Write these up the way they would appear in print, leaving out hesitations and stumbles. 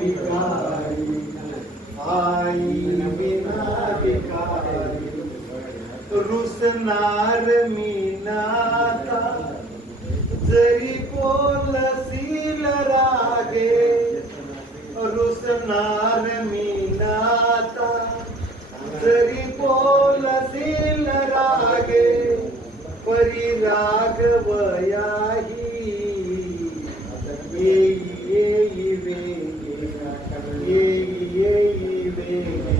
भिकारी, आई विना भिकारी, रुसणार मी नाता जरी बोलशील रागे, रुसणार मी नाता जरी बोलशील रागे, परी राघवयाही येई वेगे, येई वेगे.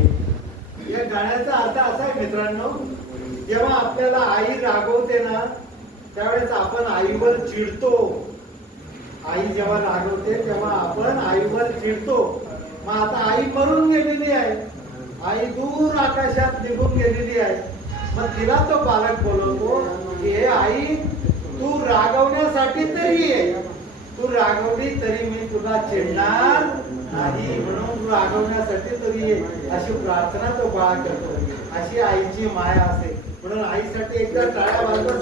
या गाण्याचा अर्थ असा आहे मित्रांनो, जेव्हा आपल्याला आई रागवते ना त्यावेळेस आपण आईवर चिडतो. आई जेव्हा रागवते तेव्हा आपण आईवर चिडतो. मग आता आई मरून गेलेली आहे, आई दूर आकाशात निघून गेलेली आहे. मग तिला तो बालक बोलवतो की हे आई, तू रागवण्यासाठी तरी ये, तू रागवली तरी मी तुला चिडणार नाही, म्हणून तू रागवण्यासाठी तरी ये, अशी प्रार्थना तो बाळ करतो. अशी आईची माया असते. म्हणून आईसाठी एकदा टाळ्या वाजवा.